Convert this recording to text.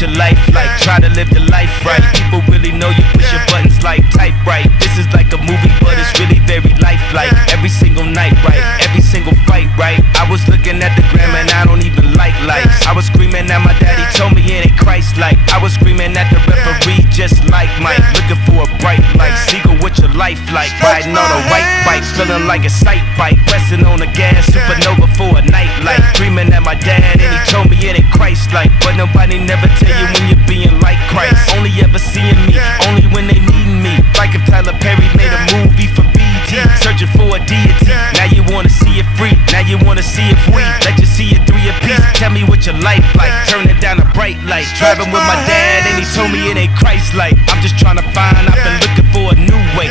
what your life like. Try to live your life right. People really know you push your buttons like type right. This is like a movie, but it's really very lifelike. Every single night, right? Every single fight, right? I was looking at the gram and I don't even like lights. I was screaming at my daddy, told me it ain't Christ-like. I was screaming at the referee, just like Mike. Looking for a bright light. Seagull, what your life like? Riding on a white bike, feeling like a sight bike. Pressing on the gas, supernova for a night light. Dreaming at my dad and he told me it ain't Christ-like. But nobody never tell you when you're being like Christ. Only ever seeing me, only when they needin' me. Like if Tyler Perry made a movie for BET, searching for a deity. Now you wanna see it free, now you wanna see it free. Let you see it 3 apiece. Tell me what your life like, turning down a bright light. Driving with my dad and he told me it ain't Christ-like. I'm just trying to find, I've been looking for a new way.